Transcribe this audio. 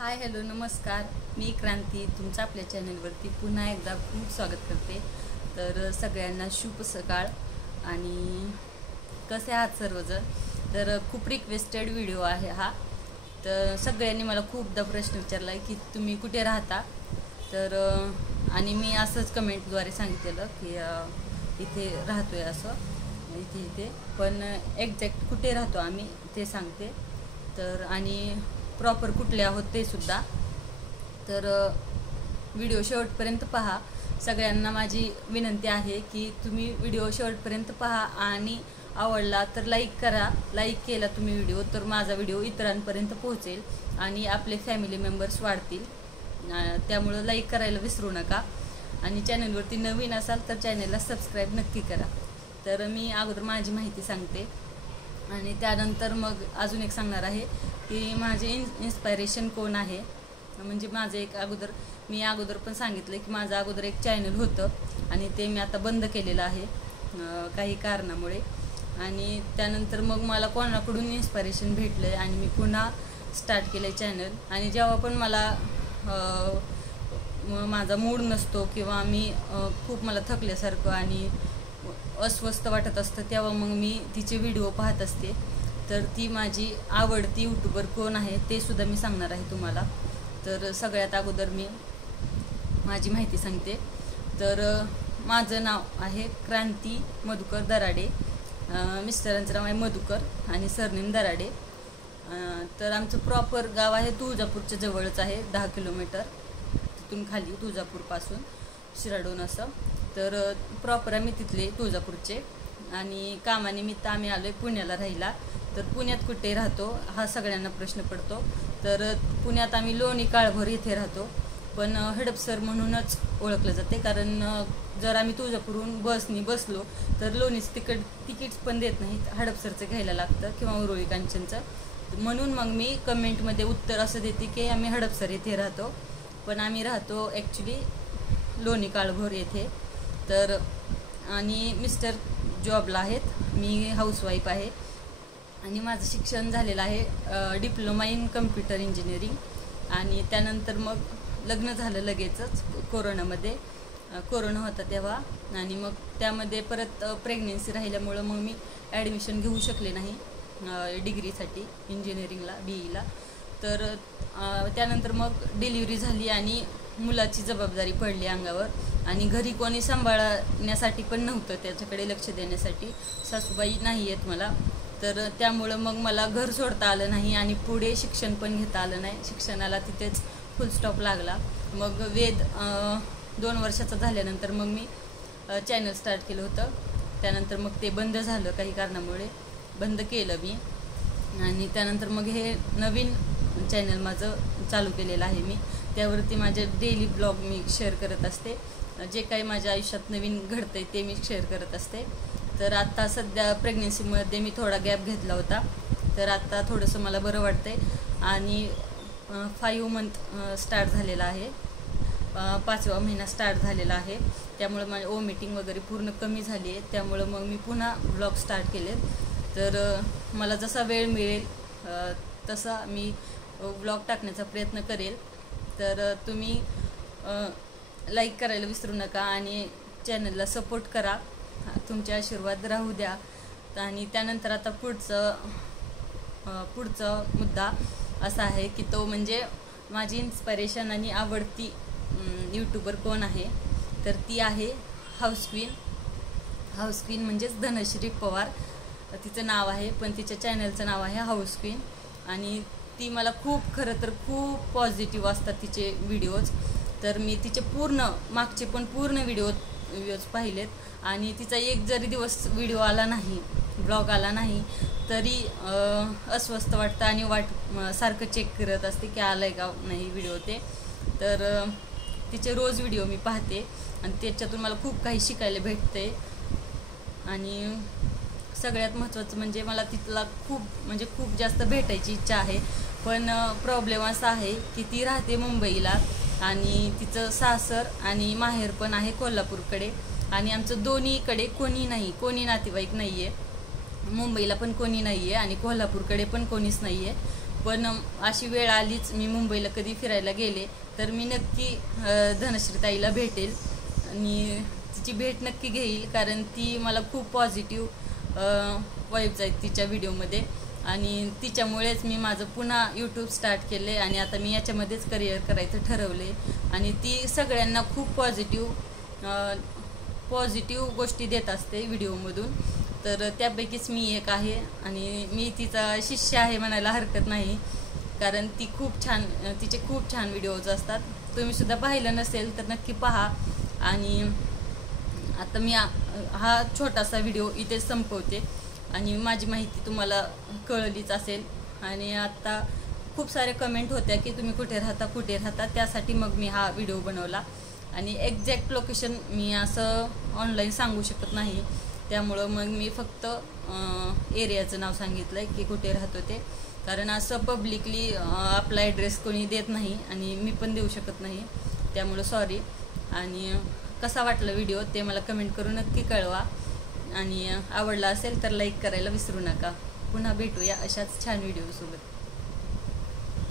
Hi hello नमस्कार, मी क्रांती तुमच्या आपल्या चॅनलवरती पुन्हा एकदा खूप स्वागत करते। तर सगळ्यांना शुभ सकाळ आणि कसे आहात सर्वजण। तर खूप रिक्वेस्टेड व्हिडिओ आहे हा। तर सगळ्यांनी मला खूपदा प्रश्न विचारला की तुम्ही कुठे राहता। तर आणि मी असंच कमेंटद्वारे सांगितलेलं की इथे राहतोय असं इथे पण एक्झॅक्ट कुठे राहतो आम्ही ते सांगते। तर आणि प्रॉपर कुठले आहोत ते सुद्धा। तर व्हिडिओ शेवटपर्यंत पहा। सगळ्यांना माझी विनंती आहे की तुम्ही व्हिडिओ शेवटपर्यंत पहा आणि आवडला तर लाईक करा। लाईक केला तुम्ही व्हिडिओ तर माझा व्हिडिओ इतरांपर्यंत पोहोचेल आणि आपले फॅमिली मेंबर्स वाढतील। त्यामुळे लाईक करायला विसरू नका आणि चॅनलवरती नवीन असाल तर चॅनलला सबस्क्राईब नक्की करा। तर मी अगोदर माझी माहिती सांगते आणि त्यानंतर मग अजून एक सांगणार आहे की माझे इन्स्पायरेशन कोण आहे। म्हणजे माझे मी अगोदर पण सांगितलं की माझं अगोदर एक चॅनल होतं आणि ते मी आता बंद केलेलं आहे काही कारणामुळे। आणि त्यानंतर मग मला कोणाकडून इन्स्पायरेशन भेटलं आणि मी पुन्हा स्टार्ट केलं चॅनल। आणि जेव्हा पण मला माझा मूड नसतो किंवा मी खूप मला थकल्यासारखं आणि अस्वस्थ वाटत असतं तेव्हा मग मी तिचे व्हिडिओ पाहत असते। तर ती माझी आवडती यूट्यूबर कोण आहे ते सुद्धा मी सांगणार आहे तुम्हाला। तर सगळ्यात अगोदर मी माझी माहिती सांगते। तर माझं नाव आहे क्रांती मधुकर दराडे। मिस्टरांचं नाव आहे मधुकर आणि सरनेम दराडे। तर आमचं प्रॉपर गाव आहे तुळजापूरच्या जवळच आहे 10 किलोमीटर तिथून खाली तुळजापूरपासून शिराडोन असं। तर प्रॉपर आम्ही तिथले तुळजापूरचे आणि कामानिमित्त आम्ही आलोय पुण्याला राहायला। तर पुण्यात कुठे राहतो हा सगळ्यांना प्रश्न पडतो। तर पुण्यात आम्ही लोणी काळभोर येथे राहतो पण हडपसर म्हणूनच ओळखलं जाते कारण जर आम्ही तुळजापूरहून बसनी बसलो तर लोणीचं तिकीट्स पण देत नाहीत, हडपसरचं घ्यायला लागतं किंवा उरोळी कांचनचं। म्हणून मग मी कमेंटमध्ये उत्तर असं देते की आम्ही हडपसर येथे राहतो पण आम्ही राहतो ॲक्च्युली लोणी काळभोर येथे। तर आणि मिस्टर जॉबला आहेत, मी हाऊसवाईफ आहे आणि माझं शिक्षण झालेलं आहे डिप्लोमा इन कम्प्युटर इंजिनिअरिंग। आणि त्यानंतर मग लग्न झालं लगेचच कोरोनामध्ये, कोरोना होता तेव्हा आणि मग त्यामध्ये परत प्रेग्नेन्सी राहिल्यामुळं मग मी ॲडमिशन घेऊ शकले नाही डिग्रीसाठी इंजिनिअरिंगला BEला। तर त्यानंतर मग डिलिव्हरी झाली आणि मुलाची जबाबदारी पडली अंगावर आणि घरी कोणी सांभाळण्यासाठी पण नव्हतं, त्याच्याकडे लक्ष देण्यासाठी सासूबाई नाही आहेत मला। तर त्यामुळं मग मला घर सोडता आलं नाही आणि पुढे शिक्षण पण घेता आलं नाही, शिक्षणाला तिथेच फुल स्टॉप लागला। मग वेद 2 वर्षाचा झाल्यानंतर मग मी चॅनल स्टार्ट केलं होतं। त्यानंतर मग ते बंद झालं, काही कारणामुळे बंद केलं मी आणि त्यानंतर मग हे नवीन चॅनल माझं चालू केलेलं आहे मी। त्यावरती माझे डेली ब्लॉग मी शेअर करत असते, जे काही माझ्या आयुष्यात नवीन घडतंय ते मी शेअर करत असते। तर आत्ता सध्या प्रेग्नेन्सीमध्ये मी थोडा गॅप घेतला होता, तर आत्ता थोडंसं मला बरं वाटतंय आणि 5 मंथ स्टार्ट झालेला आहे, 5वा महिना स्टार्ट झालेला आहे। त्यामुळे माझी वॉमिटिंग वगैरे पूर्ण कमी झाली आहे, त्यामुळं मग मी पुन्हा ब्लॉग स्टार्ट केले। तर मला जसा वेळ मिळेल तसा मी ब्लॉग टाकण्याचा प्रयत्न करेल। तर तुम्ही लाईक करायला विसरू नका आणि चॅनलला सपोर्ट करा, तुमचे आशीर्वाद राहू द्या। आणि त्यानंतर आता पुढचा मुद्दा असा आहे की तो म्हणजे माझी इन्स्पायरेशन आणि आवडती यूट्यूबर कोण आहे। तर ती आहे हाऊस क्वीन म्हणजेच धनश्री पवार तिचं नाव आहे, पण तिच्या चॅनलचं नाव आहे हाऊस क्वीन। आणि ती मला खरं तर खूप पॉझिटिव्ह असतात तिचे व्हिडिओज। तर मी तिचे मागचे पण पूर्ण व्हिडिओज पाहिलेत आणि तिचा एक जरी दिवस व्हिडिओ आला नाही, ब्लॉग आला नाही तरी अस्वस्थ वाटतं आणि सारखं चेक करत असते की आलाय का नाही व्हिडिओ ते। तर तिचे रोज व्हिडिओ मी पाहते आणि त्याच्यातून मला खूप काही शिकायला भेटते। आणि सगळ्यात महत्त्वाचं म्हणजे मला तिथला खूप जास्त भेटायची इच्छा आहे, पण प्रॉब्लेम असा आहे की ती राहते मुंबईला आणि तिचं सासर आणि माहेर पण आहे कोल्हापूरकडे आणि आमचं दोन्हीकडे कोणी नातेवाईक नाही आहे। मुंबईला पण कोणी नाही आहे आणि कोल्हापूरकडे पण कोणीच नाही आहे। पण अशी वेळ आलीच, मी मुंबईला कधी फिरायला गेले तर मी नक्की धनश्रीताईला भेटेल आणि तिची भेट नक्की घेईल, कारण ती मला खूप पॉझिटिव्ह वाईब्स आहेत तिच्या व्हिडिओमध्ये आणि तिच्यामुळेच मी माझं पुन्हा यूट्यूब स्टार्ट केले आणि आता मी याच्यामध्येच करिअर करायचं ठरवले आणि ती सगळ्यांना खूप पॉझिटिव्ह गोष्टी देत असते व्हिडिओमधून, तर त्यापैकीच मी एक आहे आणि मी तिचा शिष्य आहे म्हणायला हरकत नाही, कारण ती तिचे खूप छान व्हिडिओज असतात. तुम्ही सुद्धा पाहिलं नसेल तर नक्की पहा. आणि आता मी हा छोटासा व्हिडिओ इथेच संपवते आणि माझी माहिती तुम्हाला कळलीच असेल. आणि आता खूप सारे कमेंट होत्या की तुम्ही कुठे राहता, त्यासाठी मग मी हा व्हिडिओ बनवला आणि एक्झॅक्ट लोकेशन मी असं ऑनलाईन सांगू शकत नाही, त्यामुळं मग मी फक्त एरियाचं नाव सांगितलं आहे की कुठे राहतो ते, कारण असं पब्लिकली आपला ॲड्रेस कोणी देत नाही आणि मी पण देऊ शकत नाही, त्यामुळं सॉरी. आणि कसा वाटला व्हिडिओ ते मला कमेंट करून नक्की कळवा आणि आवडला असेल तर लाईक करायला विसरू नका. पुन्हा भेटूया अशाच छान व्हिडिओसोबत.